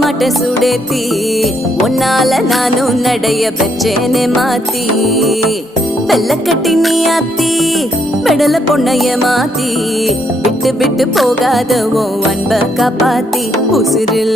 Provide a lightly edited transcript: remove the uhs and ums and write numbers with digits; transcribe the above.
மாட்ட சுடேத்தி உன்னால நானும் நடைய பெற்றேனே மாத்தி வெள்ள கட்டி நீ ஆத்தி பெடல பொண்ணைய மாத்தி விட்டு விட்டு போகாத உன் அன்ப காப்பாத்தி உசிரில்